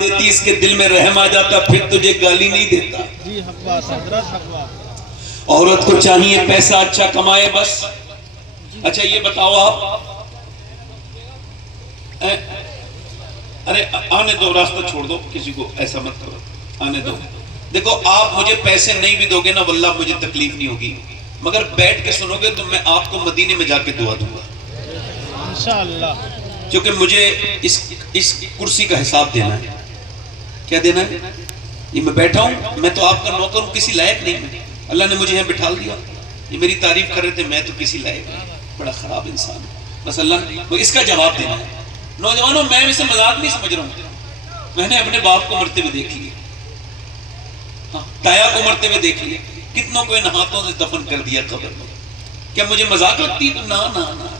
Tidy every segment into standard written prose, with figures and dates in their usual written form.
دیتی اس کے دل میں رحم آ جاتا پھر تجھے گالی نہیں دیتا. جی حباس حضرت حباس. عورت کو چاہیے پیسہ اچھا کمائے بس. اچھا یہ بتاؤ آپ, ارے آنے دو, راستہ چھوڑ دو, کسی کو ایسا مت کرو, آنے دو. دیکھو آپ مجھے پیسے نہیں بھی دو گے نا واللہ مجھے تکلیف نہیں ہوگی, مگر بیٹھ کے سنو گے تو میں آپ کو مدینے میں جا کے دعا دوں گا انشاءاللہ. کیونکہ مجھے اس کرسی کا حساب دینا ہے. کیا دینا ہے؟ یہ میں بیٹھا ہوں, میں تو آپ کا نوکر ہوں, کسی لائق نہیں ہوں. اللہ نے مجھے یہاں بٹھا دیا, یہ میری تعریف کر رہے تھے, میں تو کسی لائق نہیں, بڑا خراب انسان ہے. بس اللہ نے اس کا جواب دینا ہے. نوجوانوں میں اسے مذاق نہیں سمجھ رہا ہوں, میں نے اپنے باپ کو مرتے ہوئے دیکھ لیا, تایا کو مرتے ہوئے دیکھ لیا, کتنوں کو ان ہاتھوں سے دفن کر دیا قبر میں. کیا مجھے مذاق لگتی ہے؟ نا نا نا.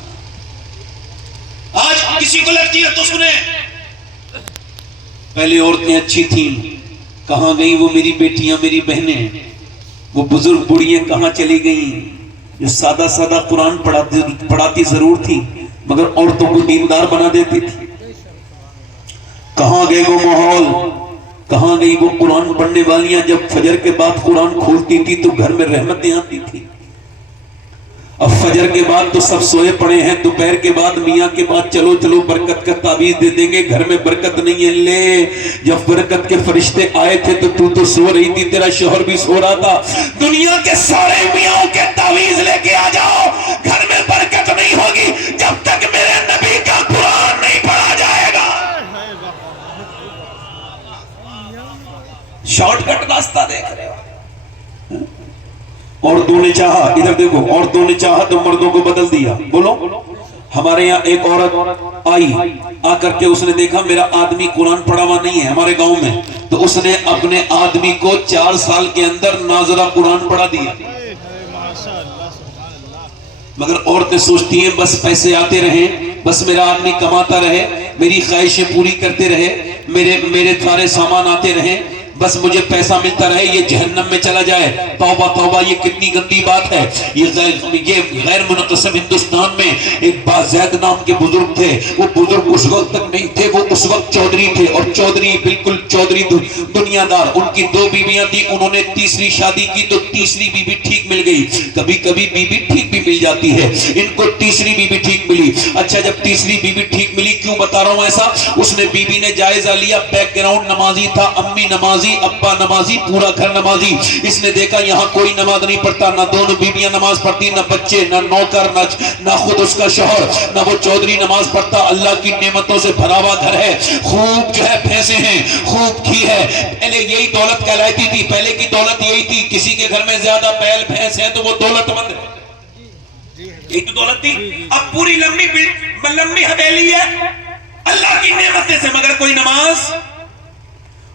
آج کسی کو لگتی ہے تو سنیں, پہلے عورتیں اچھی تھیں, کہاں گئیں وہ میری بیٹیاں میری بہنیں؟ وہ بزرگ بڑھیاں کہاں چلی گئیں جو سادہ سادہ قرآن پڑھاتی ضرور تھی مگر عورتوں کو دیندار بنا دیتی تھی؟ کہاں گئے وہ ماحول, کہاں گئی وہ قرآن پڑھنے والیاں جب فجر کے بعد قرآن کھولتی تھی تو گھر میں رحمتیں آتی تھی؟ اب فجر کے بعد تو سب سوئے پڑے ہیں, دوپہر کے بعد میاں کے بعد چلو چلو برکت کا تعویذ دے دیں گے, گھر میں برکت نہیں ہے. لے جب برکت کے فرشتے آئے تھے تو سو رہی تھی, تیرا شوہر بھی سو رہا تھا. دنیا کے سارے میاں کے تعویذ لے کے آ جاؤ, گھر میں برکت نہیں ہوگی جب تک میرے نبی کا قرآن نہیں پڑھا جائے گا. شارٹ کٹ راستہ دیکھ رہے ہو. عورتوں نے چاہا, ادھر دیکھو, عورتوں نے چاہا تو مردوں کو بدل دیا. بولو. ہمارے یہاں ایک عورت آئی, آ کر کے اس نے دیکھا میرا آدمی قرآن پڑھا ہوا نہیں ہے ہمارے گاؤں میں, تو اس نے اپنے آدمی کو 4 سال کے اندر ناظرہ قرآن پڑھا دیا. مگر عورتیں سوچتی ہیں بس پیسے آتے رہیں, بس میرا آدمی کماتا رہے, میری خواہشیں پوری کرتے رہے, میرے سارے سامان آتے رہیں, بس مجھے پیسہ ملتا رہے, یہ جہنم میں چلا جائے. توبہ توبہ, یہ کتنی گندی بات ہے. یہ غیر منقسم ہندوستان میں ایک بازید نام کے بزرگ تھے. وہ بزرگ اس وقت تک نہیں تھے, وہ اس وقت چودھری تھے, اور چودھری بالکل چودھری دنیا دار. ان کی 2 بیویاں تھی, انہوں نے تیسری شادی کی تو تیسری بیوی ٹھیک مل گئی. کبھی کبھی بیوی ٹھیک بھی مل جاتی ہے, ان کو تیسری بیوی ٹھیک ملی. اچھا جب تیسری بیوی ٹھیک ملی, کیوں بتا رہا ہوں ایسا, اس نے بیوی نے جائزہ لیا, بیک گراؤنڈ نمازی تھا, امی نمازی, ابا نمازی, پورا گھر نمازی. اس نے دیکھا یہاں کوئی نماز نہیں پڑھتا, نہ دونوں بیویاں نماز پڑھتی, نہ بچے, نہ نوکر, نہ خود اس کا شوہر, نہ وہ چودھری نماز پڑھتا. اللہ کی نعمتوں سے بھرا ہوا گھر ہے, خوب جو ہے بھینسیں ہیں, خوب گھی ہے. پہلے یہی دولت کہلاتی تھی, پہلے کی دولت یہی تھی. کسی کے گھر میں زیادہ بیل بھینس ہے تو وہ دولت مند ہے, یہی تو دولت تھی. اب پوری لمبی حویلی ہے اللہ کی نعمتیں سے, مگر کوئی نماز.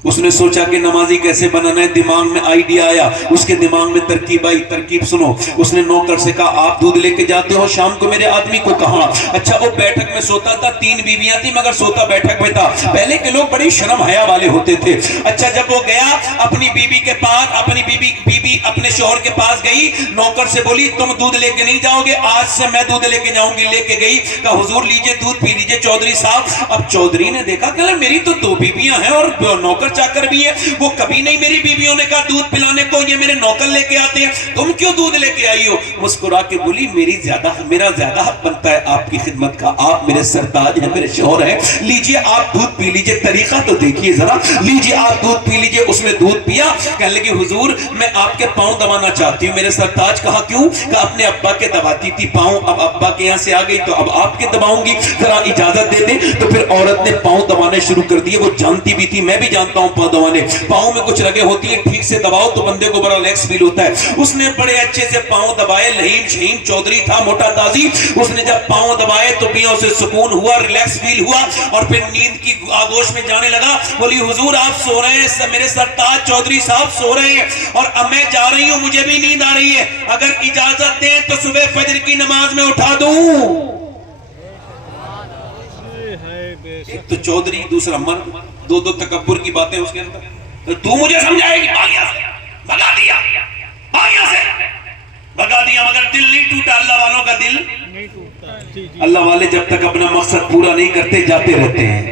اس نے سوچا کہ نمازی کیسے بنانا ہے, دماغ میں آئیڈیا آیا, اس کے دماغ میں ترکیب آئی. ترکیب سنو, اس نے نوکر سے کہا آپ دودھ لے کے جاتے ہو شام کو میرے آدمی کو؟ کہاں. اچھا وہ بیٹھک میں سوتا تھا, 3 بیویاں تھی مگر سوتا بیٹھک میں تھا. پہلے کے لوگ بڑی شرم حیا والے ہوتے تھے. اچھا جب وہ گیا اپنی بیوی کے پاس, اپنی بیوی اپنے شوہر کے پاس گئی, نوکر سے بولی تم دودھ لے کے نہیں جاؤ گے, آج سے میں دودھ لے کے جاؤں گی. لے کے گئی, کہا حضور لیجئے دودھ پی لیجئے چودھری صاحب. اب چودھری نے دیکھا کہ میری تو 2 بیویاں ہیں اور نوکر چاکر بھی ہے, وہ کبھی نہیں میری بیویوں نے کہا دودھ پلانے کو, یہ میرے نوکر لے کے آتے ہیں, تم کیوں دودھ لے کے آئی ہو؟ مسکرا کے بولی میرا زیادہ حق بنتا ہے آپ کی خدمت کا, آپ میرے سرتاج ہیں, میرے شوہر ہیں, لیجئے آپ دودھ پی لیجئے. طریقہ تو دیکھیے ذرا, لیجئے آپ دودھ پی لیجئے. اس نے دودھ پیا, کہنے لگی حضور میں آپ کے پاؤں دبانا چاہتی ہوں. میرے سرتاج. کہا کیوں؟ کہا اپنے ابا کے دباتی تھی پاؤں, اب ابا کے یہاں سے آ گئی تو اب آپ کے دباؤں گی, ذرا اجازت دے دیں. تو پھر عورت نے پاؤں دبانے شروع کر دیے. وہ جانتی بھی تھی, میں بھی جانتا ہوں پاؤں دبانے, پاؤں میں کچھ رگیں ہوتی ہیں, ٹھیک سے دباؤ تو بندے کو بڑا ریلیکس فیل ہوتا ہے. اس نے بڑے اچھے سے پاؤں دبائے. لہیم شہیم چودھری تھا, موٹا تازی. اس نے جب پاؤں دبائے تو میاں اسے سکون ہوا, ریلیکس فیل ہوا, اور پھر نیند کی آگوش میں جانے لگا. بولی حضور آپ سو رہے ہیں, میرے سرتاج چودھری صاحب سو رہے ہیں اور اب میں جا رہی ہوں, مجھے بھی نیند آ رہی ہے, اگر اجازت دیں تو صبح فجر کی نماز میں اٹھا دوں. ایک تو چودھری, دوسرا مرد, 2 تکبر کی باتیں اس کے اندر. تو مجھے سمجھائے گی, بھگا دیا مگر دل نہیں ٹوٹا. اللہ والوں کا دل نہیں ٹوٹتا. اللہ والے جب تک اپنا مقصد پورا نہیں کرتے جاتے رہتے ہیں.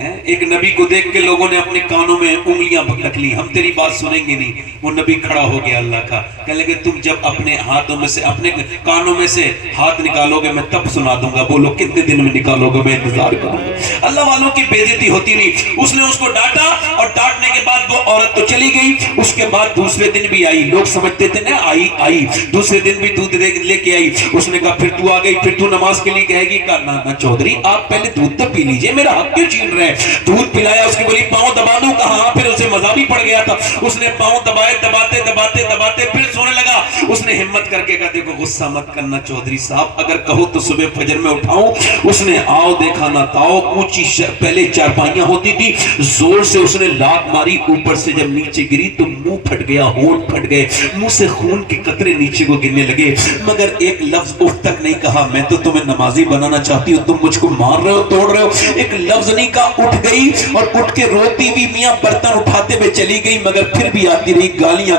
ایک نبی کو دیکھ کے لوگوں نے اپنے کانوں میں انگلیاں رکھ لی، ہم تیری بات سنیں گے نہیں۔ وہ نبی کھڑا ہو گیا اللہ کا، کہنے لگے تم جب اپنے ہاتھوں میں سے اپنے کانوں میں سے ہاتھ نکالو گے میں تب سنا دوں گا، بولو کتنے دن میں نکالو گے، میں انتظار کروں گا۔ اللہ والوں کی بے عزتی ہوتی نہیں۔ اس نے اس کو ڈانٹا اور ڈانٹنے کے بعد وہ عورت تو چلی گئی۔ اس کے بعد دوسرے دن بھی آئی، لوگ سمجھتے تھے نا آئی دوسرے دن بھی دودھ لے کے آئی۔ اس نے کہا پھر تو آ گئی، پھر تو نماز کے لیے کہے گی؟ کہا نہ چودھری آپ پہلے دودھ تو پی لیجئے، میرا حق کیوں چھین رہے ہیں؟ دودھ پلایا، اس کی بولی پاؤں دبا دوں، کہا پھر اسے مزہ بھی پڑ گیا تھا۔ اس نے پاؤں دبائے، دباتے پھر سونے لگا۔ اس نے ہمت کر کے کہا دیکھو غصہ مت کرنا چودھری صاحب، اگر کہو تو صبح فجر میں اٹھاؤں۔ اس نے آؤ دیکھا نہ تاؤ، اونچی پہلے چارپائیاں ہوتی تھی، زور سے اس نے لات ماری، اوپر سے جب نیچے گری تو منہ پھٹ گیا، ہونٹ پھٹ گئے، منہ سے خون کے قطرے نیچے کو گرنے لگے، مگر ایک لفظ اف تک نہیں کہا۔ میں تو تمہیں نمازی بنانا چاہتی ہوں، تم مجھ کو مار رہے ہو، توڑ رہے ہو، ایک لفظ نہیں کہا۔ اٹھ گئی اور اٹھ کے روتی بھی میاں برتن اٹھاتے ہوئے چلی گئی، مگر پھر بھی آتی رہی، گالیاں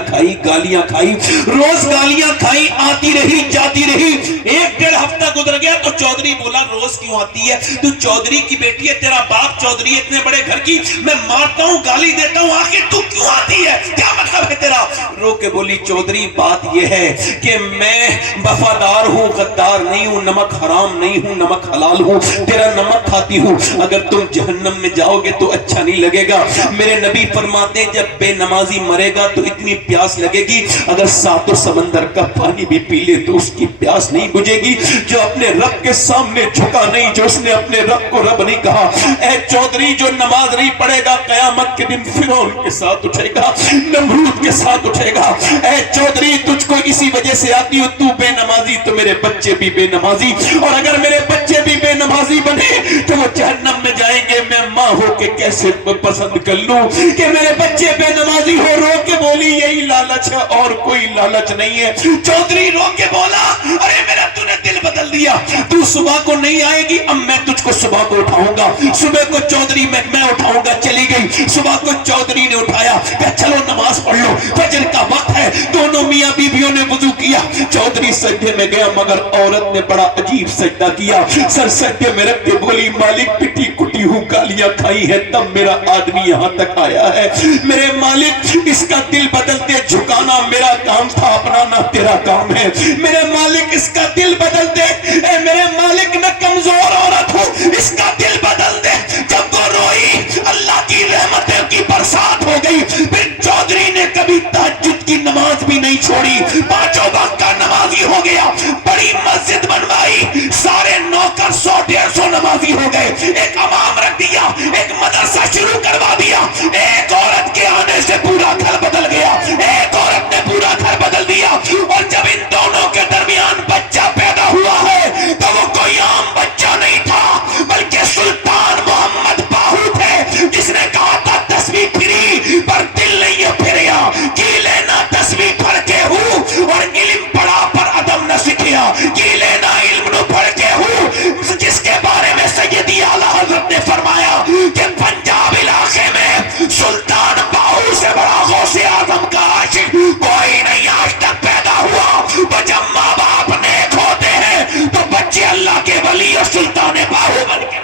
کھائی، روز گالیاں کھائی، آتی رہی جاتی رہی۔ ایک ڈیڑھ ہفتہ گزر گیا تو چودھری بولا روز کیوں آتی ہے؟ تو چودھری کی بیٹی ہے، تیرا باپ چودھری ہے، اتنے بڑے گھر کی، میں مارتا ہوں گالی دیتا ہوں، آخر تو کیوں آتی ہے؟ کیا مطلب ہے تیرا؟ رو کے بولی چودھری بات یہ ہے کہ میں وفادار ہوں، غدار نہیں ہوں، نمک حرام نہیں ہوں، نمک حلال ہوں، تیرا نمک کھاتی ہوں، اگر تم جہنم میں جاؤ گے تو اچھا نہیں لگے گا۔ میرے نبی فرماتے ہیں جب بے نمازی مرے گا تو اتنی پیاس لگے گی اگر ساتوں سمندر کا پانی بھی پی لے تو اس کی پیاس نہیں بجھے گی۔ جو اپنے رب کے سامنے جھکا نہیں، جو اس نے اپنے رب کو رب نہیں کہا، اے چودھری جو نماز نہیں پڑھے گا قیامت کے دن فرعون کے ساتھ اٹھے گا، نمرود کے ساتھ اٹھے گا۔ اے چودھری تجھ کو اسی وجہ سے آتی ہوں، تو بے نمازی تو میرے بچے بھی بے نمازی، اور اگر میرے بچے بھی بے نمازی بنے تو وہ جہنم میں جائیں گے۔ میں ماں ہو کے کیسے پسند کر لوں کہ میرے بچے بے نمازی ہو؟ رو کے بولی یہی لالچ ہے اور کوئی لالچ نہیں ہے۔ چودھری رو کے بولا ارے میرا تو نے دل بدل دیا، تو صبح کو نہیں آئے گی، اب میں تجھ کو صبح کو اٹھاؤں گا۔ صبح کو چودھری میں اٹھاؤں گا، چلی گئی۔ صبح کو چودھری نے اٹھایا، کہا چلو نماز پڑھ لو، فجر کا وقت ہے۔ دونوں میاں بیویوں نے وضو کیا، چودھری سجدے میں گیا، مگر عورت نے بڑا عجیب سجدہ کیا، سر سجدے میں رکھ کے بولی مالک پٹی کٹی ہوں گالیاں کھائی ہے تب میرا آدمی یہاں تک آیا ہے، میرے مالک اس کا دل بدلتے جھکانا میرا کام تھا، اپنا نہ تیرا کام ہے، میرے مالک اس کا دل بدل دے، اے میرے مالک میں کمزور عورت ہوں، اس کا دل بدل دے۔ جب وہ روئی اللہ کی رحمتیں کی برسات ہو گئی۔ پھر چودھری نے کبھی تہجد کی نماز بھی نہیں چھوڑی، پانچوں وقت کا نمازی ہو گیا، بڑی مسجد بنوائی، سارے نوکر 100-150 نمازی ہو گئے، ایک امام رکھ دیا، ایک مدرسہ شروع کروا دیا۔ ایک عورت کے آنے سے پورا گھر بدل گیا، ایک عورت نے پورا گھر بدل دیا۔ اور جب ان دونوں کے درمیان بچہ پیدا ہوا ہے تو وہ کوئی عام بچہ نہیں تھا بلکہ سلطان محمد باہو تھے، جس نے کہا تھا تسبیح پھری پر دل نہیں پھریا، کی لینا تسبیح پھر کے ہوں اور علم پڑھا پر ادب نہ سکھیا، کی لینا علم نہ پڑھ کے ہوں، جس کے بارے میں سیدی اعلیٰ حضرت نے فرمایا کہ پنجاب علاقے میں سلطان باہو سے بڑا غوث اعظم کا عاشق کوئی نہیں آج تک پیدا ہوا۔ تو جب ماں باپ نیک ہوتے ہیں تو بچے اللہ کے ولی اور سلطان باہو بن کے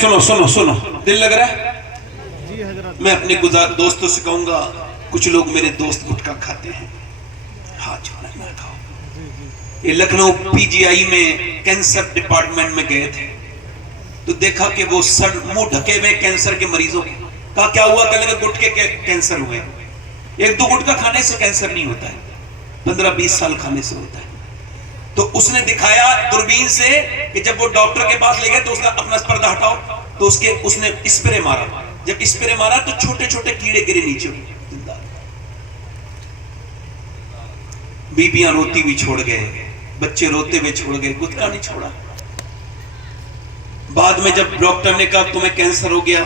سنو دل لگ رہا ہے؟ جی حضرت، میں اپنے دوستوں سے کہوں گا، کچھ لوگ میرے دوست گٹکا کھاتے ہیں، ہاتھ جوڑے نہ کھاؤ۔ یہ لکھنؤ پی جی آئی میں کینسر ڈپارٹمنٹ میں گئے تھے تو دیکھا کہ وہ سر منہ ڈھکے ہوئے کینسر کے مریضوں کے، کہا کیا ہوا؟ کہنے لگے گٹکے کے کینسر ہوئے۔ ایک دو گٹکا کھانے سے کینسر نہیں ہوتا ہے، 15-20 سال کھانے سے ہوتا ہے۔ تو اس نے دکھایا دوربین سے کہ جب وہ ڈاکٹر کے پاس لے گئے تو اس نے اپنا پردہ ہٹاؤ تو اس نے اسپرے مارا، جب اسپرے مارا تو چھوٹے چھوٹے کیڑے گرے نیچے، بیبیاں روتی بھی چھوڑ گئے، بچے روتے ہوئے چھوڑ گئے، گٹکا نہیں چھوڑا۔ بعد میں جب ڈاکٹر نے کہا تمہیں کینسر ہو گیا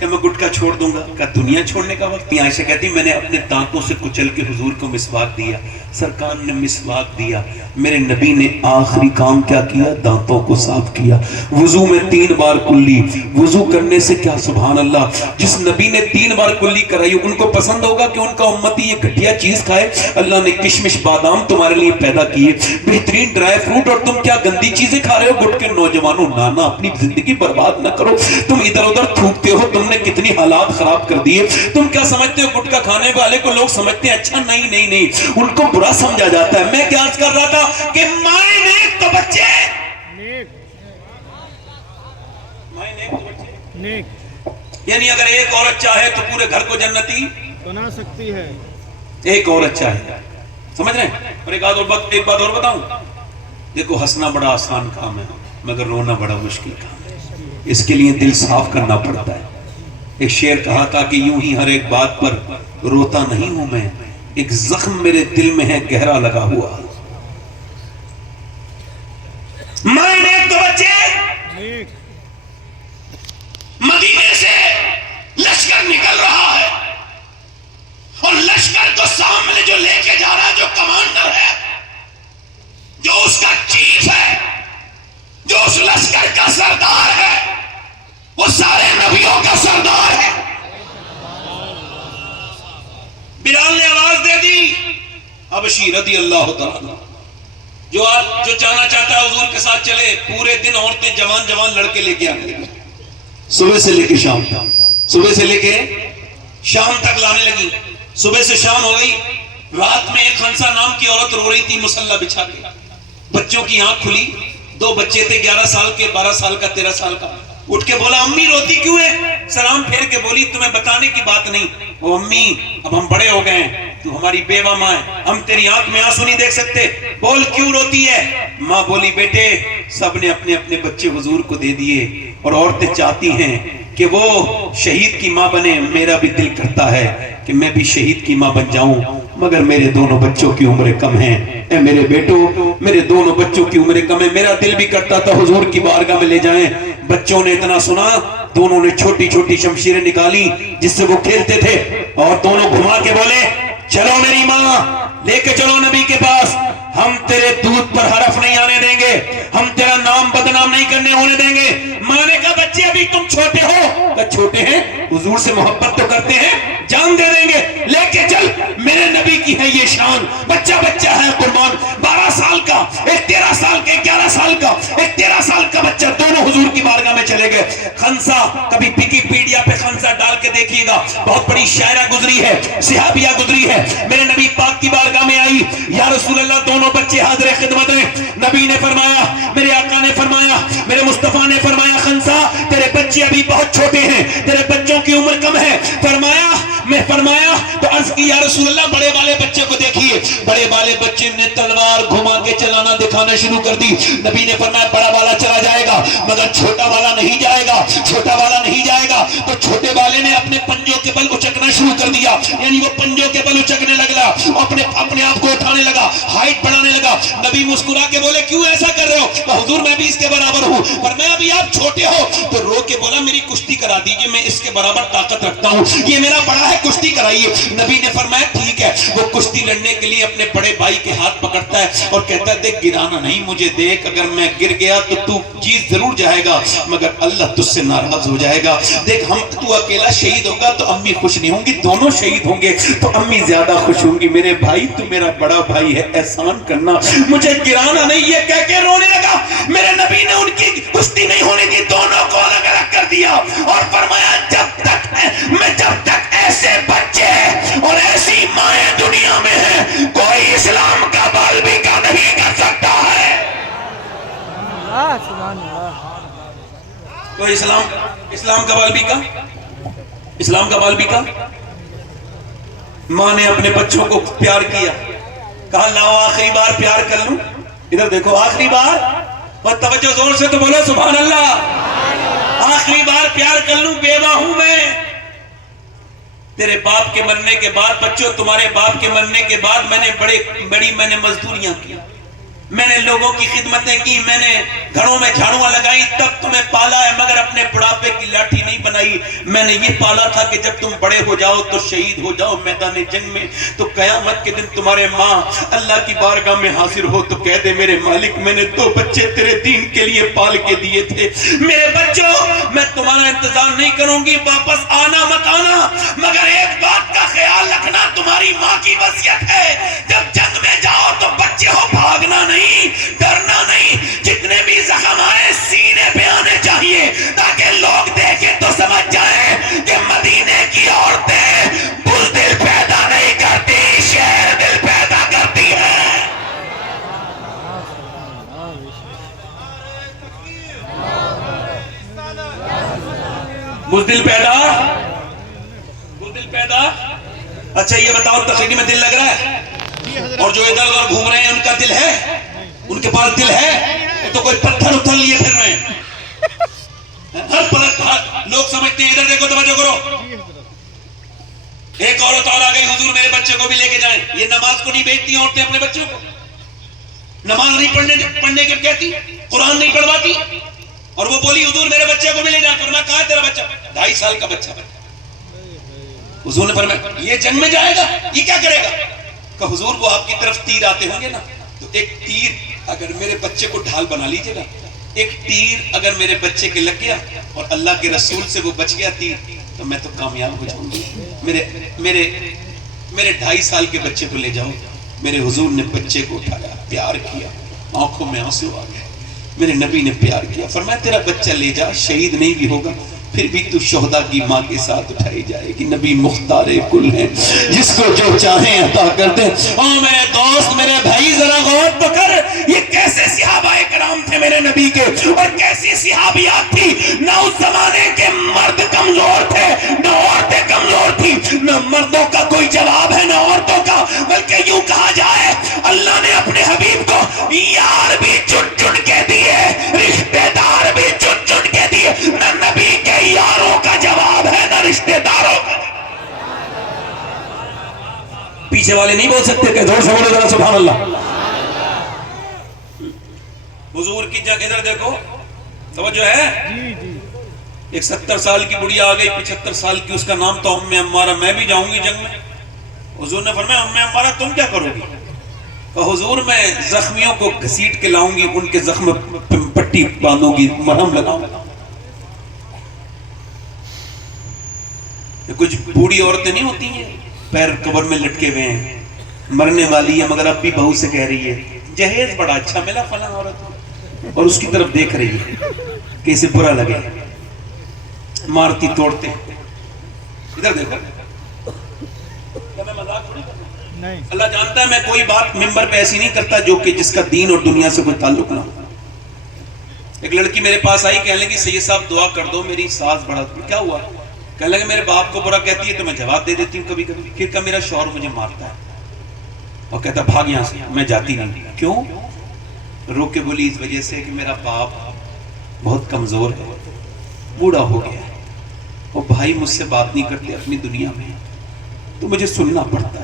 کہ میں گٹکا چھوڑ دوں گا؟ کہ دنیا چھوڑنے کا وقت نہیں۔ عائشہ کہتی میں نے اپنے دانتوں سے کچل کے حضور کو مسواک دیا، سرکار نے مسواک دیا، میرے نبی نے آخری کام کیا کیا؟ دانتوں کو صاف کیا۔ وضو میں 3 بار کلی، وضو کرنے سے کیا سبحان اللہ، جس نبی نے 3 بار کلی کرائی ان کو پسند ہوگا کہ ان کا امتی یہ گھٹیا چیز کھائے؟ اللہ نے کشمش بادام تمہارے لیے پیدا کیے، بہترین ڈرائی فروٹ، اور تم کیا گندی چیزیں کھا رہے ہو؟ گٹ کے نوجوانوں، نانا اپنی زندگی برباد نہ کرو، تم ادھر ادھر تھوکتے ہو، تم نے کتنی حالات خراب کر دیے۔ تم کیا سمجھتے ہو گٹکا کھانے والے کو لوگ سمجھتے ہیں اچھا؟ نہیں نہیں نہیں، ان کو برا سمجھا جاتا ہے۔ میں کیا عرض کر رہا تھا کہ مائیں نیک تو بچے نیک مائیں نیک تو بچے، نیک یعنی اگر ایک عورت چاہے تو پورے گھر کو جنتی بنا سکتی ہے۔ ایک عورت چاہے، سمجھ رہے ہیں؟ اور ایک بات اور بتاؤں، دیکھو ہنسنا بڑا آسان کام ہے مگر رونا بڑا مشکل کام ہے، اس کے لیے دل صاف کرنا پڑتا ہے۔ ایک شعر کہا تھا کہ یوں ہی ہر ایک بات پر روتا نہیں ہوں میں، ایک زخم میرے دل میں ہے گہرا لگا ہوا۔ مائیں نیک تو بچے، نیک مدینے سے لشکر نکل رہا ہے اور لشکر کو سامنے جو لے کے جا رہا ہے، جو کمانڈر ہے، جو اس کا چیف ہے، جو اس لشکر کا سردار ہے، وہ سارے نبیوں کا سردار ہے۔ بلال نے آواز دے دی، حبشی رضی اللہ تعالیٰ جو جانا چاہتا ہے حضور کے ساتھ چلے۔ پورے دن عورتیں جوان لڑکے لے کے آنے لگی، صبح سے لے کے شام تک، صبح سے لے کے شام تک لانے لگی۔ صبح سے شام ہو گئی، رات میں ایک خنسا نام کی عورت رو رہی تھی مصلی بچھا کے، بچوں کی آنکھ کھلی، 2 بچے تھے، 11 سال کے، 12 سال کا، 13 سال کا۔ اٹھ کے بولا امی روتی کیوں ہے؟ سلام پھیر کے بولی تمہیں بتانے کی بات نہیں، وہ امی اب ہم بڑے ہو گئے ہیں، تو ہماری بیوہ ماں ہے، ہم تیری آنکھ میں آنسو نہیں دیکھ سکتے، بول کیوں روتی ہے؟ ماں بولی بیٹے سب نے اپنے اپنے بچے حضور کو دے دیے اور عورتیں چاہتی ہیں کہ وہ شہید کی ماں بنے، میرا بھی دل کرتا ہے کہ میں بھی شہید کی ماں بن جاؤں، مگر میرے دونوں بچوں کی عمریں کم ہیں۔ اے میرے بیٹو، میرے دونوں بچوں کی عمریں کم ہیں، میرا دل بھی کرتا تھا حضور کی بارگاہ میں لے جائیں۔ بچوں نے اتنا سنا، دونوں نے چھوٹی چھوٹی شمشیریں نکالی جس سے وہ کھیلتے تھے، اور دونوں گھما کے بولے چلو میری ماں، لے کے چلو نبی کے پاس، ہم تیرے دودھ پر حرف نہیں آنے دیں گے، ہم تیرا نام بدنام نہیں کرنے ہونے دیں گے۔ ماں نے کہا بچے ابھی تم چھوٹے ہو، کہ چھوٹے ہیں، حضور سے محبت تو کرتے ہیں، جان دے دیں گے، لے کے چل، میرے نبی کی ہے یہ شان، بچہ بچہ ہے قربان، 12 سال کا، ایک 13 سال کا، 11 سال کا، ایک 13 سال کا بچہ، دونوں حضور کی بارگاہ میں چلے گئے۔ خنسا، کبھی ویکیپیڈیا پہ خنسا ڈال کے دیکھیے گا، بہت بڑی شاعرہ گزری ہے، صحابیہ گزری ہے، میرے نبی پاک کی بارگاہ میں آئی، یا رسول اللہ دونوں بچے حاضر خدمت ہیں۔ نبی نے فرمایا، میرے آقا نے فرمایا، میرے مصطفیٰ نے فرمایا خنسا تیرے بچے ابھی بہت چھوٹے ہیں، تیرے بچوں کی عمر کم ہے۔ فرمایا تو عرض کی یا رسول اللہ بڑے والے بچے کو دیکھیے۔ بڑے والے بچے نے تلوار گھما کے چلانا دکھانا شروع کر دی۔ نبی نے فرمایا بڑا والا چلا جائے گا مگر چھوٹا والا نہیں جائے گا، چھوٹا والا نہیں جائے گا۔ تو چھوٹے والے نے اپنے پنجوں کے بل اچکنا شروع کر دیا، یعنی وہ پنجوں کے بل اچکنے لگا، اپنے آپ کو اٹھانے لگا، ہائٹ بڑھانے لگا۔ نبی مسکرا کے بولے کیوں ایسا کر رہے ہو؟ کہ حضور میں بھی اس کے برابر ہوں، پر میں ابھی آپ چھوٹے ہو۔ تو رو کے بولا میری کشتی کرا دیجئے، میں اس کے برابر طاقت رکھتا ہوں، یہ میرا بڑا ہے، کشتی کرائیے۔ نبی نے فرمایا ٹھیک ہے۔ وہ کشتی لڑنے کے لیے اپنے بڑے بھائی کے ہاتھ پکڑتا ہے اور کہتا ہے دیکھ گرانا نہیں مجھے، دیکھ اگر میں گر گیا تو تو جیت ضرور جائے گا مگر اللہ تجھ سے ناراض ہو جائے گا۔ دیکھ تو اکیلا شہید ہوگا تو امی خوش نہیں ہوں گی، دونوں شہید ہوں گے تو امی زیادہ خوش ہوں گی۔ میرے بھائی تو میرا بڑا بھائی ہے، احسان کرنا، مجھے گرانا نہیں، یہ کہہ کے رونے لگا۔ میرے نبی نے ان کی کشتی نہیں ہونے دی، دونوں کو الگ الگ کر دیا اور فرمایا جب تک ایسے بچے اور ایسی مائیں دنیا میں ہیں کوئی اسلام کا بال بھی کا نہیں کر سکتا ہے۔ کوئی اسلام کا بال بھی کا، اسلام کا بال بھی کا۔ ماں نے اپنے بچوں کو پیار کیا، کہا لاؤ آخری بار پیار کر لوں، ادھر دیکھو آخری بار، اور توجہ زور سے تو بولو سبحان اللہ، آخری بار پیار کر لوں، بیوہ ہوں میں، تیرے باپ کے مرنے کے بعد، بچوں تمہارے باپ کے مرنے کے بعد میں نے بڑی مزدوریاں کی، میں نے لوگوں کی خدمتیں کی, میں نے گھروں میں جھاڑوਆਂ لگائی, تب تمہیں پالا ہے, مگر اپنے بڑھاپے کی لاٹھی نہیں بنائی. میں نے یہ پالا تھا کہ جب تم بڑے ہو جاؤ تو شہید ہو جاؤ میدان جنگ میں, تو قیامت کے دن تمہارے ماں اللہ کی بارگاہ میں حاضر ہو تو کہہ دے میرے مالک میں نے 2 بچے تیرے دین کے لیے پال کے دیے تھے. میرے بچوں میں تمہارا انتظار نہیں کروں گی, واپس آنا مت آنا, مگر ایک بات کا خیال رکھنا, تمہاری ماں کی وصیت ہے جب جنگ میں جاؤ تو بچے ہو بھاگنا نہیں, ڈرنا نہیں, جتنے بھی زخم آئے سینے پہ آنے چاہیے تاکہ لوگ دیکھیں تو سمجھ جائیں کہ مدینے کی عورتیں بزدل پیدا نہیں کرتی, شیر دل پیدا کرتی ہیں. بزدل پیدا. اچھا یہ بتاؤ تقریر میں دل لگ رہا ہے, اور جو ادھر ادھر گھوم رہے ہیں ان کا دل ہے, ان کے پاس دل ہے, تو کوئی پتھر اتھر لیے پھر رہے ہیں. ہر پلک لوگ سمجھتے ہیں ادھر دیکھو توجہ کرو. ایک عورت اور آ گئی, حضور میرے بچے کو بھی لے کے جائیں. یہ نماز کو نہیں بھیجتی عورتیں اپنے بچوں کو, نماز نہیں پڑھنے کے کہتی, قرآن نہیں پڑھواتی, اور وہ بولی حضور میرے بچے کو بھی لے جائیں. فرمایا کہاں ہے تیرا بچہ؟ 2.5 سال کا بچہ. حضور نے فرمایا یہ جنگ میں جائے گا, یہ کیا کرے گا؟ کہ حضور وہ آپ کی طرف تیر آتے ہوں گے نا, تو ایک تیر اگر میرے بچے کو ڈھال بنا لیجئے گا, ایک تیر اگر میرے بچے کے لگ گیا اور اللہ کے رسول سے وہ بچ گیا تیر, تو میں تو کامیاب ہو جاؤں گی. میرے 2.5 سال کے بچے کو لے جاؤ. میرے حضور نے بچے کو اٹھایا, پیار کیا, آنکھوں میں آنسو آ گئے. میرے نبی نے پیار کیا, فرمایا تیرا بچہ لے جا, شہید نہیں بھی ہوگا پھر بھی تو شہداء کی ماں کے ساتھ اٹھائی جائے گی. نبی مختار کل ہیں, جس کو جو چاہیں عطا کر دیں. میرے دوست, میرے بھائی, ذرا غور تو کر, یہ کیسے صحابہ کرام تھے میرے نبی کے, اور کیسی صحابیات تھی. نہ اس زمانے کے مرد کمزور تھے, نہ عورتیں کمزور تھی, نہ مردوں کا کوئی جواب ہے نہ عورتوں کا, بلکہ یوں کہا جائے اللہ نے اپنے حبیب کو یار بھی چن چن کے دیے, رشتہ دار بھی چن چن کے دیے. نہ نبی کے یاروں کا جواب ہے نہ رشتہ داروں کا. پیچھے والے نہیں بول سکتے کہ زور سے بولو ذرا سبحان اللہ. حضور کی جگہ ادھر دیکھو, توجہ ہے. ایک 70 سال کی بڑھیا آ گئی, 75 سال کی, اس کا نام تو ام عمارہ. میں بھی جاؤں گی جنگ میں. حضور نے فرمایا ام عمارہ تم کیا کرو گی؟ کہ حضور میں زخمیوں کو گھسیٹ کے لاؤں گی, ان کے زخم پٹی باندھوں گی, مرہم لگاؤں گی. کچھ بوڑھی عورتیں نہیں ہوتی ہیں, پیر قبر میں لٹکے ہوئے ہیں, مرنے والی ہے مگر اب بھی بہو سے کہہ رہی ہے جہیز بڑا اچھا ملا فلاں عورت, اور اس کی طرف دیکھ رہی ہے کہ اسے برا لگے, مارتی توڑتے. ادھر دیکھو, کیا میں مذاق تھوڑی کرتا ہوں؟ اللہ جانتا ہے میں کوئی بات ممبر پہ ایسی نہیں کرتا جو کہ جس کا دین اور دنیا سے کوئی تعلق نہ ہو. ایک لڑکی میرے پاس آئی, کہنے لگی سید صاحب دعا کر دو, میری ساس بڑا. کیا ہوا؟ کہنے لگے میرے باپ کو برا کہتی ہے تو میں جواب دے دیتی ہوں کبھی کبھی. پھر کہ میرا شوہر مجھے مارتا ہے, اور کہتا بھاگ یہاں سے, میں جاتی نہیں. کیوں؟ رو کے بولی اس وجہ سے کہ میرا باپ بہت کمزور ہے, بوڑھا ہو گیا ہے, اور بھائی مجھ سے بات نہیں کرتے اپنی دنیا میں, تو مجھے سننا پڑتا ہے.